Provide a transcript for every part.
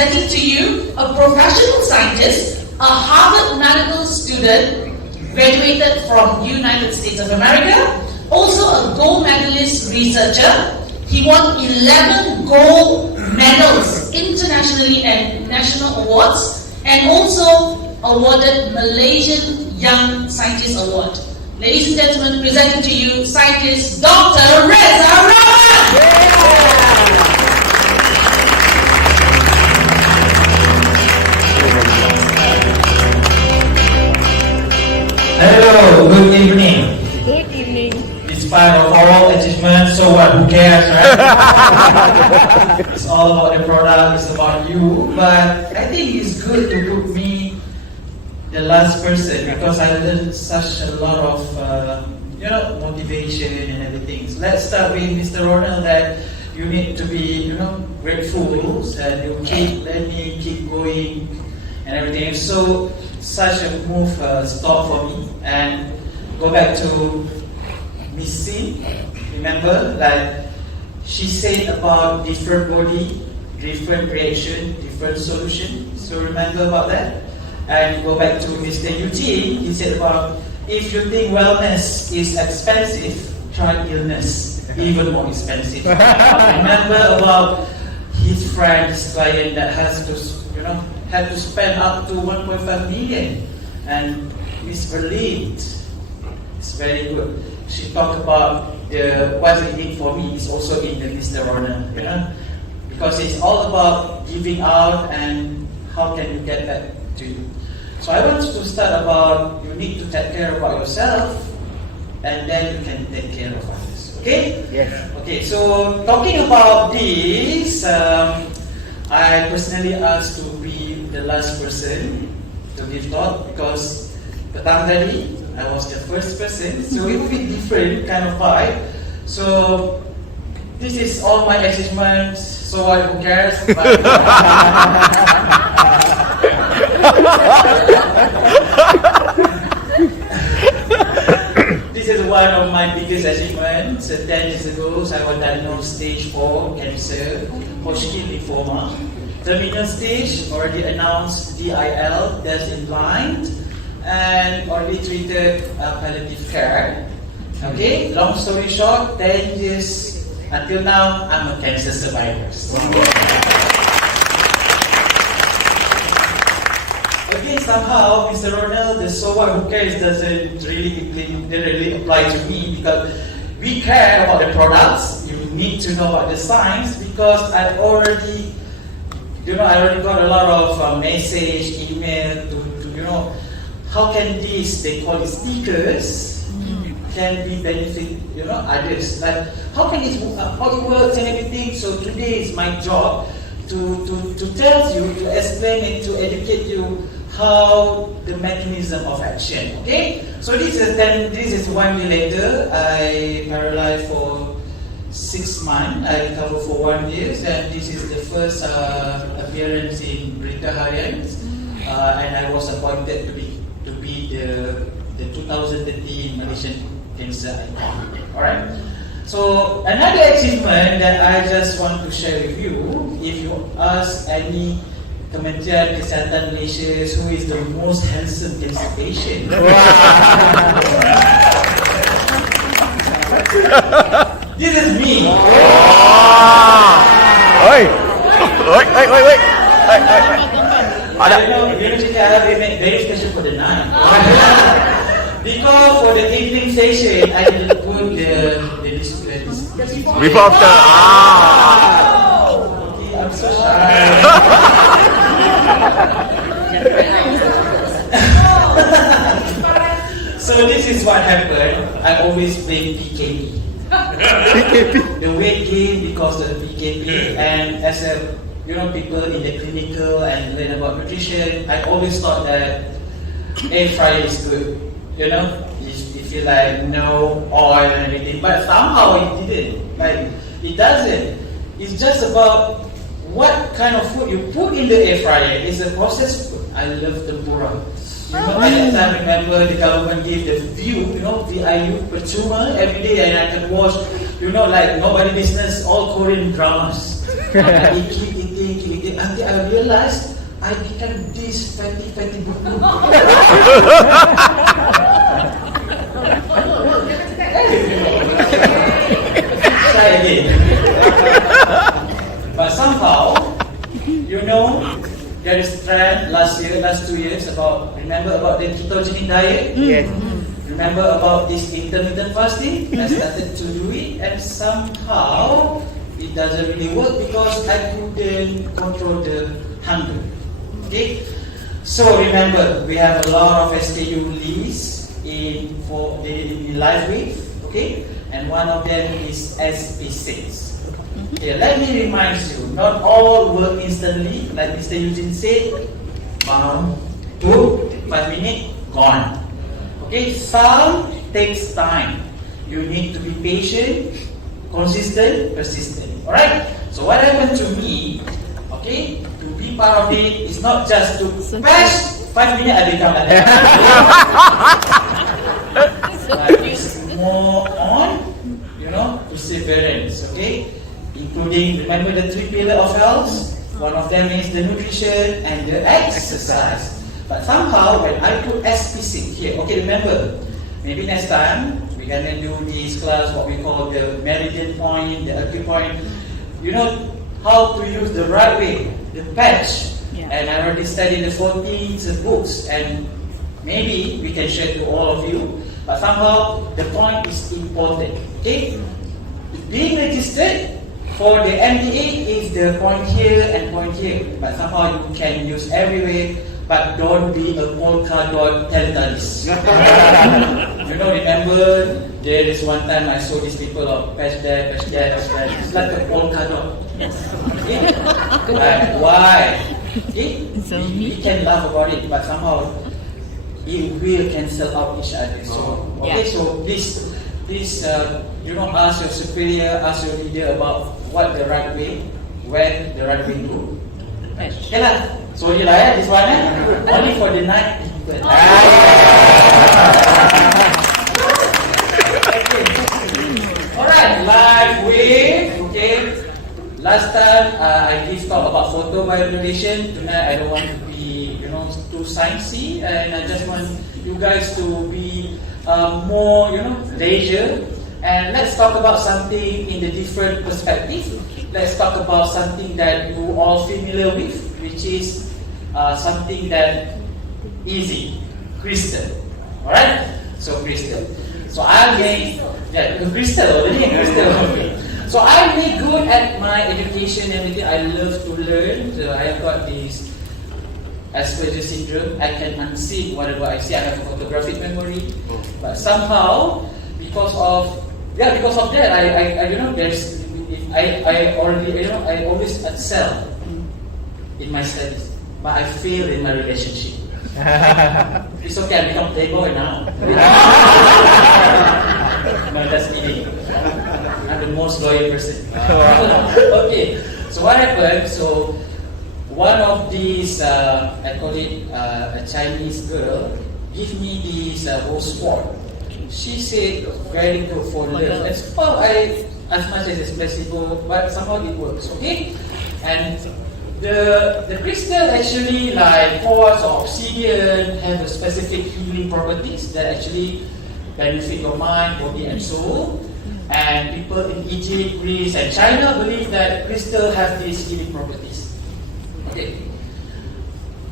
presenting to you a professional scientist, a Harvard medical student, graduated from United States of America, also a gold medalist researcher. He won 11 gold medals internationally and national awards, and also awarded Malaysian Young Scientist Award. Ladies and gentlemen, presenting to you scientist Dr. Redza Rahman! Hello, good evening. Good evening. Despite of all achievements, so what, who cares, right? It's all about the product, it's about you. But I think it's good to put me the last person because I learned such a lot of motivation and everything. So let's start with Mr. Ronald, that you need to be grateful that you keep learning, keep going and everything. So such a move stop for me. And go back to Miss C, remember, like she said about different body, different reaction, different solution. So remember about that. And go back to Mr. Eugene, he said about if you think wellness is expensive, try illness, even more expensive. Remember about his friend, his client that has to, had to spend up to 1.5 million. And Miss Berlin, it's very good. She talked about what it did for me is also in the Mr. Ronald, because it's all about giving out and how can you get that to you. So I want to start about you need to take care about yourself and then you can take care of others. Okay? Yes. Okay, so talking about this, I personally asked to be the last person to give talk because petang tadi I was the first person, so it will be different kind of vibe. So this is all my achievements, so who cares? But this is one of my biggest achievements. 10 years ago, I was diagnosed stage 4 cancer, Hodgkin lymphoma. Terminal stage, already announced DIL, death in blind, and already treated palliative care. Okay, long story short, 10 years until now, I'm a cancer survivor. Again, somehow, Mr. Ronald, the so what who cares didn't really apply to me because we care about the products. You need to know about the science because I already got a lot of message, email to how can this, they call it stickers, can be benefit, others. Like, how can it works and everything? So today is my job to tell you, to explain it, to educate you how the mechanism of action. Okay? So this is 1 year later. I paralyzed for 6 months. I recovered for 1 year, and this is the first appearance in Redza Rahman, and I was appointed to be the 2013 Malaysian cancer icon. All right. So another achievement that I just want to share with you, if you ask any Kementerian Kesihatan Malaysia who is the most handsome cancer patient, this is me. Oi. I know very special for the night. Because for the evening session, I will put the Before after. Okay, I'm so shy. So this is what happened. I always play PKP. The weight gain because of the PKP, and as a people in the clinical and learn about nutrition, I always thought that air fryer is good. If you like no oil and everything, but somehow it didn't. Like it doesn't. It's just about what kind of food you put in the air fryer. It's a processed food. I love tempura. At that time, remember the government gave the view, VIU, percuma every day, and I can watch, like nobody business, all Korean dramas. I keep eating eating until I realized I became this fatty boo. Try again. But somehow, you know, there is trend last 2 years remember about the ketogenic diet? Yes. Remember about this intermittent fasting? I started to do it and somehow it doesn't really work because I couldn't control the hunger. Okay? So remember, we have a lot of SKU lists for the live weight, okay? And one of them is SP6. Okay, let me remind you, not all work instantly, like Mr. Eugene said, 1, 2, 5 minutes, gone. Okay, some takes time. You need to be patient, consistent, persistent. Alright? So what happened to me, okay, to be part of it is not just to crash 5 minutes I become like that. But it's more on, perseverance, okay? Including, remember the 3 pillars of health? One of them is the nutrition and the exercise. But somehow, when I put SP6 here, okay, remember, maybe next time, we're going to do this class, what we call the meridian point, the acupoint. You know how to use the right way, the patch. Yeah. And I already studied the 14 books, and maybe we can share to all of you. But somehow, the point is important, okay? Being registered for the MDA is the point here and point here. But somehow you can use everywhere. But don't be a polka dot teletalist. Remember, there is one time I saw these people of patch there, patch there, patch there. It's like a polka dot. Okay? Like, why? Okay? We can laugh about it, but somehow it will cancel out each other. So, okay, so please, ask your superior, ask your leader about what the right way, when the right way to. Okay lah. Sorry lah this one only for the night. Okay. Alright, live wave. Okay. Last time I did talk about photobiomodulation. Tonight I don't want to be too sciencey, and I just want you guys to be more leisure. And let's talk about something in the different perspective. Let's talk about something that you all familiar with, which is something that easy, crystal. Alright? So crystal. So I'm crystal. So I'm really good at my education and everything. I love to learn. So I have got this Asperger syndrome. I can unsee whatever I see. I have a photographic memory. But somehow, because of that, I always excel in my studies, but I fail in my relationship. It's okay, I become playboy now. No, that's kidding. I'm the most loyal person. Okay, so what happened? So one of these, I call it a Chinese girl, give me this whole sport. She said very good for love. And somehow as much as it's placebo, but somehow it works. Okay, and the crystal actually, like quartz or obsidian, have a specific healing properties that actually benefit your mind, body, and soul. And people in Egypt, Greece, and China believe that crystal have these healing properties. Okay,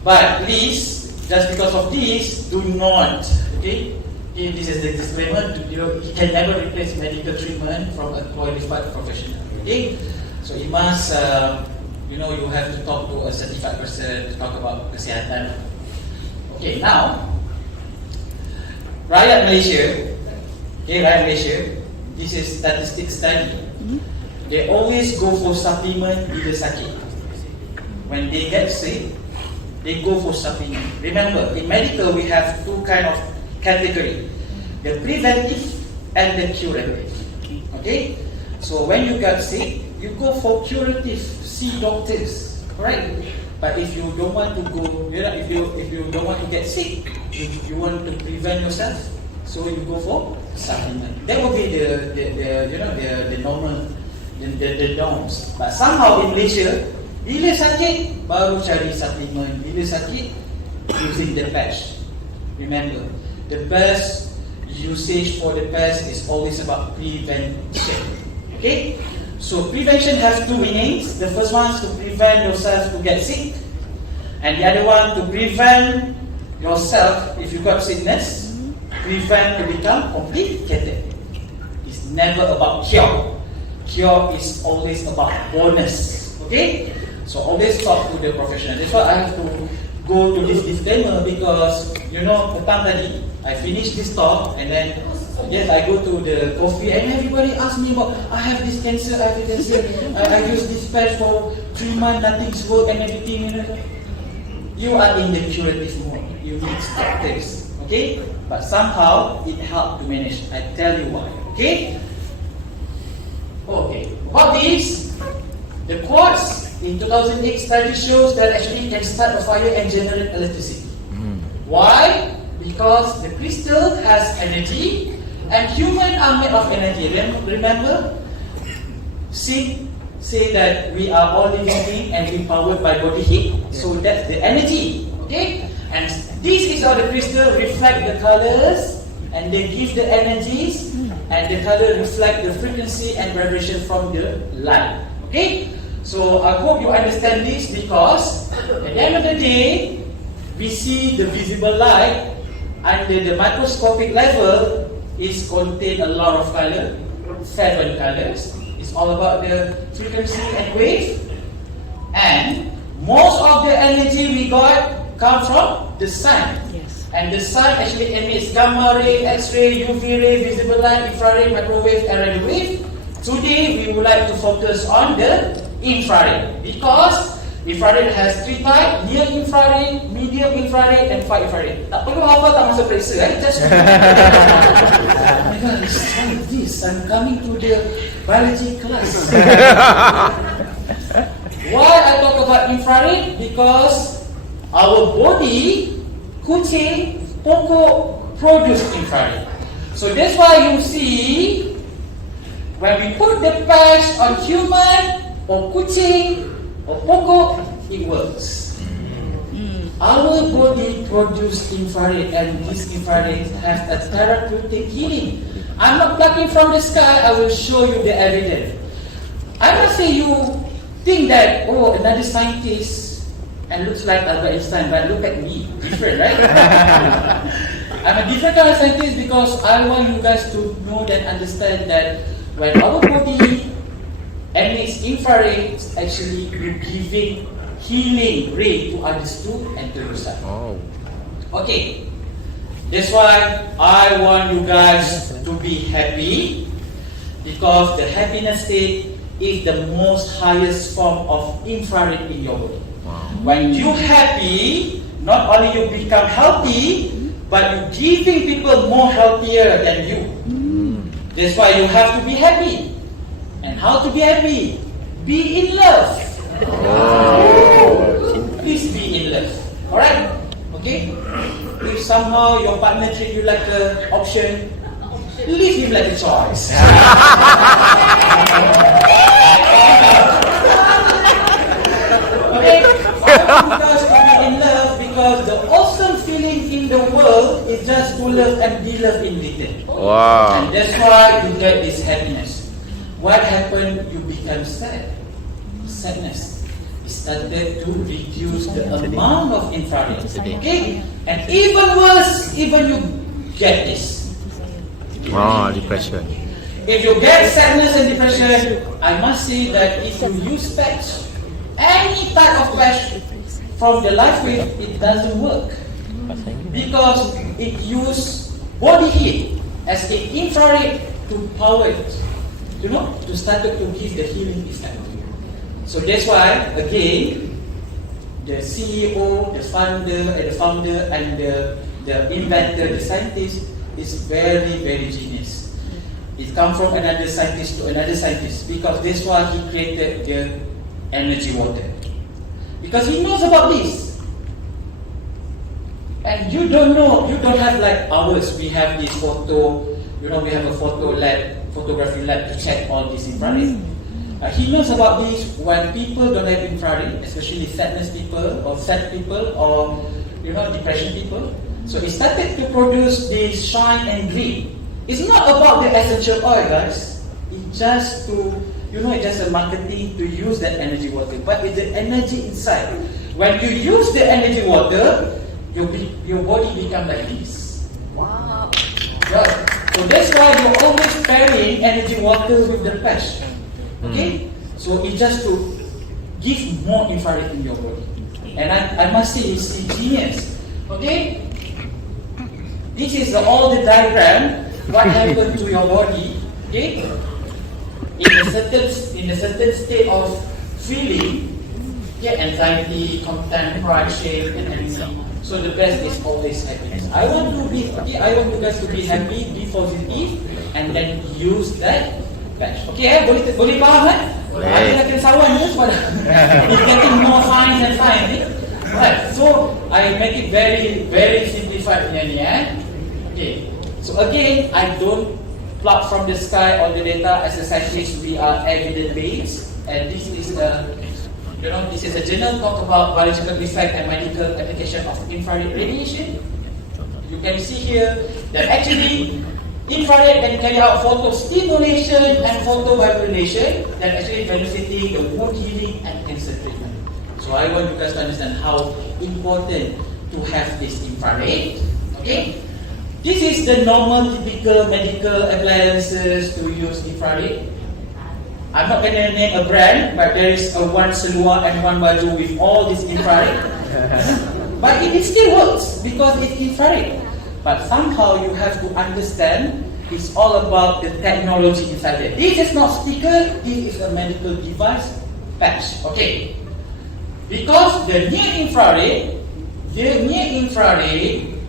but please, just because of this, do not. Okay. This is the disclaimer. You can never replace medical treatment from a qualified professional. Okay, so you must, you have to talk to a certified person to talk about kesihatan. Okay, now, rakyat Malaysia. This is statistics study. They always go for supplement bila sakit. When they get sick, they go for supplement. Remember, in medical we have two kind of category, the preventive and the curative. Okay, so when you got sick, you go for curative, see doctors, right? But if you don't want to go, if you don't want to get sick, you want to prevent yourself, so you go for supplement. That will be the normal, the norms. But somehow in Malaysia, Bila sakit, baru cari supplement. Bila sakit, using the patch. Remember, the best usage for the patch is always about prevention. Okay? So prevention has two meanings. The first one is to prevent yourself to get sick, and the other one to prevent yourself, if you got sickness, prevent to become complicated. It's never about cure. Cure is always about bonus. Okay? So always talk to the professional. That's why I have to go to this disclaimer because, petang tadi, I finished this talk and then, yes, I go to the coffee and everybody asks me about, I have this cancer, I use this patch for 3 months, nothing's work and everything. You are in the curative mode. You need tactics. Okay? But somehow it helped to manage. I tell you why. Okay? Okay. What is the quartz? In 2008 study shows that actually can start a fire and generate electricity. Why? Because the crystal has energy and humans are made of energy. Remember? Zinc say that we are all living beings and we powered by body heat. So that's the energy. Okay? And this is how the crystal reflect the colors and they give the energies and the color reflect the frequency and vibration from the light. Okay? So I hope you understand this because at the end of the day, we see the visible light under the microscopic level is contain a lot of color, 7 colors. It's all about the frequency and wave. And most of the energy we got come from the sun. Yes. And the sun actually emits gamma ray, X-ray, UV ray, visible light, infrared, microwave, and radio wave. Today we would like to focus on the infrared because infrared has 3 types: near infrared, medium infrared, and far infrared. Tak perlu hafal tak masa periksa just oh my God, what is this? I'm coming to the biology class. Why I talk about infrared? Because our body, kucing, pokok produce infrared. So that's why you see when we put the patch on human or kucing or pokok, it works. Our body produces infrared and this infrared has a therapeutic healing. I'm not plucking from the sky, I will show you the evidence. I'm not saying you think that, another scientist and looks like Albert Einstein, but look at me, different, right? I'm a different kind of scientist because I want you guys to know and understand that when our body emits infrared, actually you're giving healing ray to others too and to yourself. Okay, that's why I want you guys to be happy because the happiness state is the most highest form of infrared in your body. When you're happy, not only you become healthy, but you're giving people more healthier than you. That's why you have to be happy. And how to be happy? Be in love. Please be in love. Alright? Okay? If somehow your partner treat you like an option, leave him like a choice. Okay? Why you guys to be in love? Because the awesome feeling in the world is just to love and be loved in return. Wow. And that's why you get this happiness. What happened? You become sad. Sadness. It started to reduce the amount of infrared. Okay? And even worse, even you get this. Depression. If you get sadness and depression, I must say that if you use patch, any type of patch from the life wave, it doesn't work. Because it uses body heat as an infrared to power it. To start to give the healing effect. So that's why, again, the CEO, the founder, and the inventor, the scientist, is very, very genius. It comes from another scientist to another scientist because that's why he created the energy water. Because he knows about this. And you don't know, you don't have like ours. We have this photo, we have a photography lab to check all this infrared. He knows about this when people don't have infrared, especially sadness people or sad people or depression people. So he started to produce this shine and green. It's not about the essential oil, guys. It's just to it's just a marketing to use that energy water, but it's the energy inside. When you use the energy water, your body become like this. Wow. Right. So that's why you're always pairing energy water with the patch. Okay? So it's just to give more infrared in your body. And I must say it's genius. Okay? This is all the diagram. What happened to your body? Okay? In a certain state of feeling, anxiety, contempt, pride, shame, and everything. So the best is always happiness. I want you guys to be happy, be positive, and then use that patch. Okay, boleh faham kan? Ada kena sawan je sebab it's getting more science and science. Right. So I make it very, very simplified ni. Okay. So again, I don't plug from the sky or the data. As a scientist, we are evidence-based, and this is a journal talk about biological effect and medical application of infrared radiation. You can see here that actually infrared can carry out photostimulation and photobiolation that actually benefiting the wound healing and cancer treatment. So I want you guys to understand how important to have this infrared. Okay. This is the normal, typical medical appliances to use infrared. I'm not going to name a brand, but there is one seluar and one baju with all this infrared. But it still works because it's infrared. But somehow you have to understand it's all about the technology inside it. This is not sticker, this is a medical device patch. Okay. Because the near infrared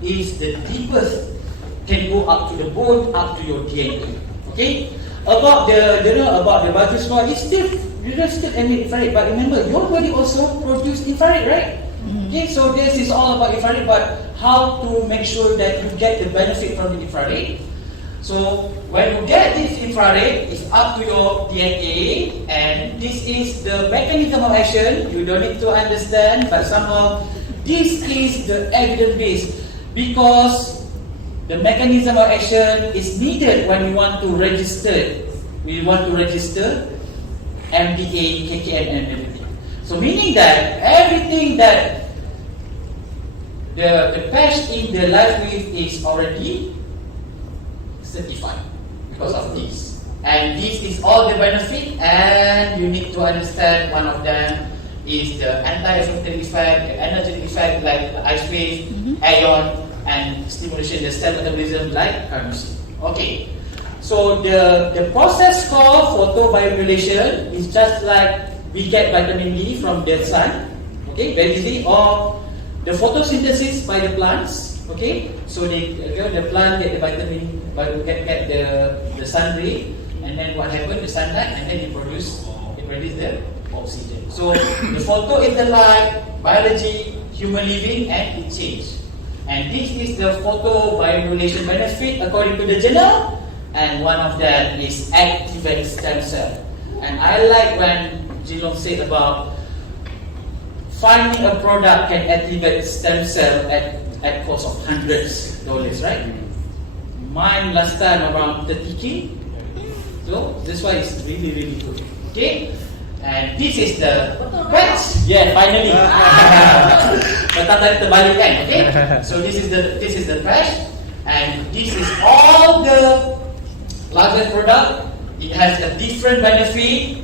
is the deepest, can go up to the bone, up to your DNA. Okay? About the baju seluar, it's still emit infrared. But remember, your body also produce infrared, right? Okay, so this is all about infrared, but how to make sure that you get the benefit from the infrared. So when you get this infrared, it's up to your DNA, and this is the mechanism of action. You don't need to understand, but somehow this is the evidence base because the mechanism of action is needed when we want to register. We want to register MDA, KKM, and everything. So meaning that everything that the patch in the live with is already certified because of this. And this is all the benefit, and you need to understand one of them is the anti-inflammatory effect, the energetic effect like the ice wave, ion, and stimulation the cell metabolism like currency. Okay, so the process called photobiomodulation is just like we get vitamin D from the sun, okay, very easy, or the photosynthesis by the plants, okay. So the plant get the vitamin, get the sun ray, and then what happens? The sunlight, and then it produce the oxygen. So the photo is the light, biology, human living, and it change. And this is the photobiomodulation benefit according to the journal, and one of them is activate stem cell. And I like when Jilong said about finding a product can activate stem cell at cost of $100s, right? Mine last time around 30K. So this one is really, really good. Okay? And this is the patch. Yeah, finally. Patah terbalik kan? Okay. So this is the patch, and this is all the largest product. It has a different benefit,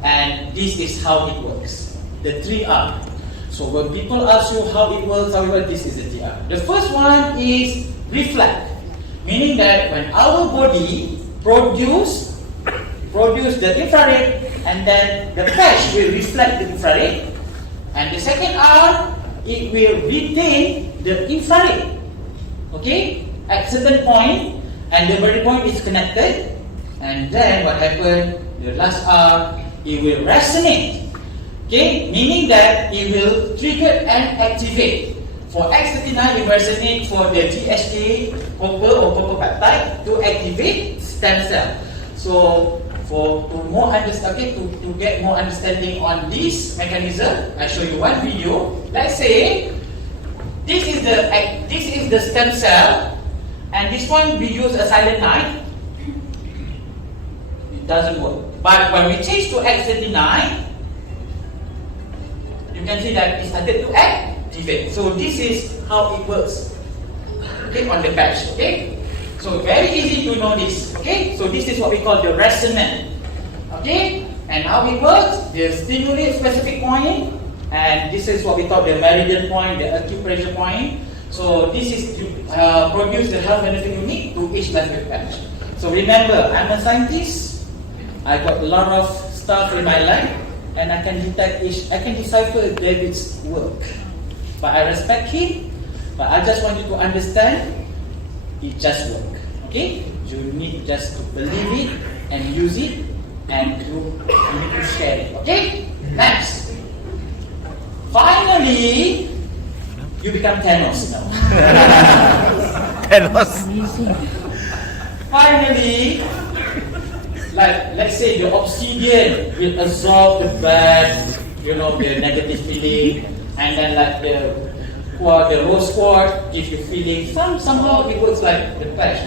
and this is how it works. The 3R. So when people ask you how it works, this is the 3R. The first one is reflect, meaning that when our body produce the infrared, and then the patch will reflect the infrared. And the second R, it will retain the infrared. Okay? At certain point, and the body point is connected. And then what happened? The last R, it will resonate. Okay? Meaning that it will trigger and activate. For X39, it resonate for the GHA copper or copper peptide to activate stem cell. So to get more understanding on this mechanism, I show you one video. Let's say this is the stem cell, and this one we use a silent night. It doesn't work. But when we change to X39, you can see that it started to activate. So this is how it works. Okay, on the patch. Okay, so very easy to know this. Okay, so this is what we call the resonance. Okay, and how it works? The stimulate specific point, and this is what we call the meridian point, the acupressure point. So this is to produce the health benefit unique to each specific patch. So remember, I'm a scientist. I got a lot of stuff in my life, and I can decipher David's work. But I respect him. But I just want you to understand, it just works. Okay? You need just to believe it and use it, and you need to share it. Okay? Next. Finally, you become Thanos now. Thanos. Finally, like let's say the obsidian will absorb the bad, the negative feeling, and then like the rose quartz gives you feeling. Somehow it works like the patch.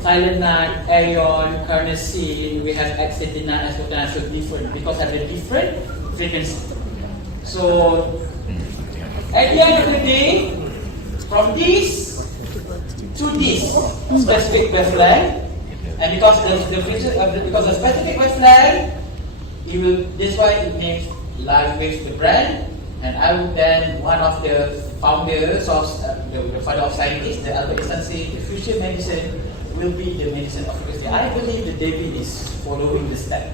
Silent night, Aeon, Carnacine, we have X89 as well, so different because of the different frequency. So at the end of the day, from this to this specific wavelength, and because the specific wavelength, that's why it names Life Waves the brand. And I would then, one of the founders of the father of scientists, the Albert Einstein, said the future medicine will be the medicine of frequency. I believe that David is following the step.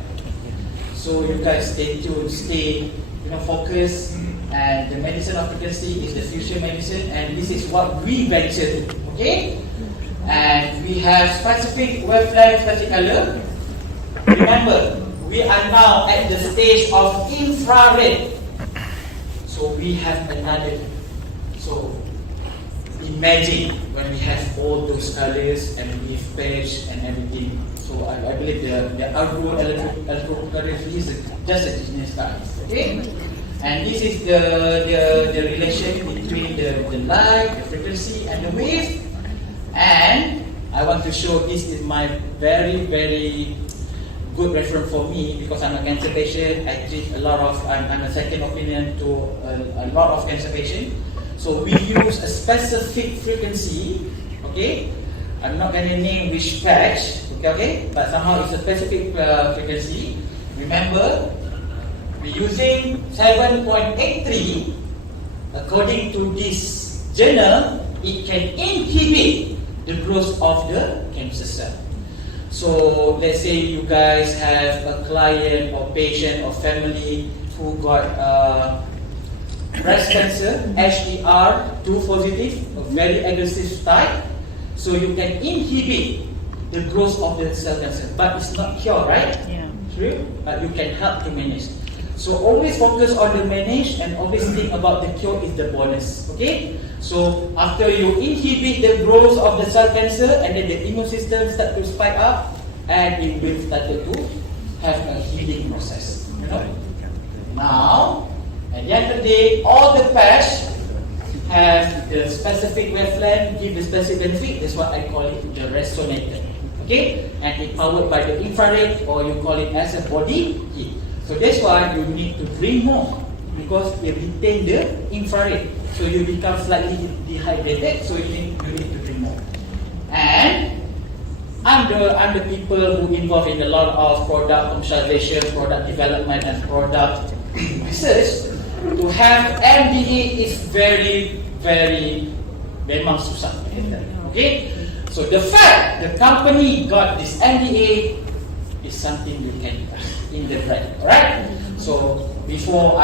So you guys stay tuned, stay focused, and the medicine of frequency is the future medicine, and this is what we venture to. Okay? And we have specific wavelength, specific color. Remember, we are now at the stage of infrared. So we have another. So imagine when we have all those colors and we have patch and everything. So I believe the electrocardiogram is just a genius science. Okay? And this is the relation between the light, the frequency, and the wave. And I want to show this is my very, very good reference for me because I'm a cancer patient. I treat I'm a second opinion to a lot of cancer patients. So we use a specific frequency. Okay, I'm not going to name which patch. Okay, but somehow it's a specific frequency. Remember, we're using 7.83. According to this journal, it can inhibit the growth of the cancer cell. So let's say you guys have a client or patient or family who got breast cancer, HER2 positive, a very aggressive type. So you can inhibit the growth of the cell cancer, but it's not cure, right? Yeah. True, but you can help to manage. So always focus on the manage and always think about the cure is the bonus. Okay? So after you inhibit the growth of the cell cancer and then the immune system start to spike up and it will start to have a healing process. Now, at the end of the day, all the patch have the specific wavelength, give the specific benefit. That's what I call it the resonator. Okay? And it's powered by the infrared, or you call it as a body heat. So that's why you need to drink more because it retain the infrared. So you become slightly dehydrated, so you need to drink more. And I'm the people who involved in a lot of product commercialization, product development, and product research. To have MDA is very, very, memang susah. Okay? So the fact the company got this MDA is something you can in the brand. Alright? So before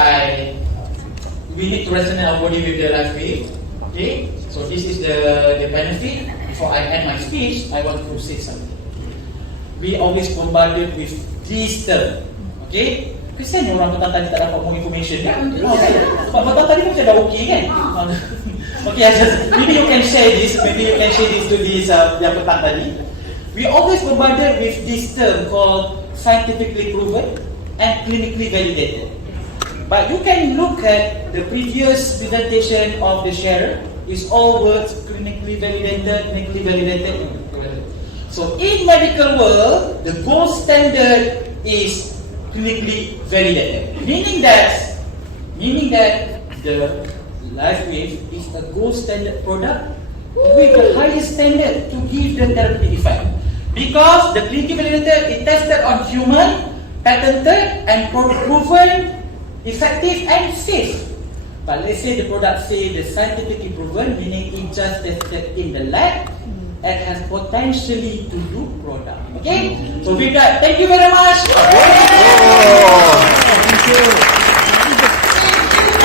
we need to resonate our body with the life wave. Okay? So this is the benefit. Before I end my speech, I want to say something. We always bombarded with this term. Okay? Kesian orang petang tadi tak dapat more information kan? Sebab petang tadi pun saya dah okay kan? Okay, maybe you can share this to this yang petang tadi. We always bombarded with this term called scientifically proven and clinically validated. But you can look at the previous presentation of the sharer. It's all words clinically validated, clinically validated. So in medical world, the gold standard is clinically validated, meaning that the LifeWave is a gold standard product with the highest standard to give the therapeutic effect. Because the clinically validated is tested on human, patented and proven effective and safe. But let's say the product say the scientifically proven, meaning it just tested in the lab and has potentially to do product. Okay? So with that, thank you very much. Oh. Thank you.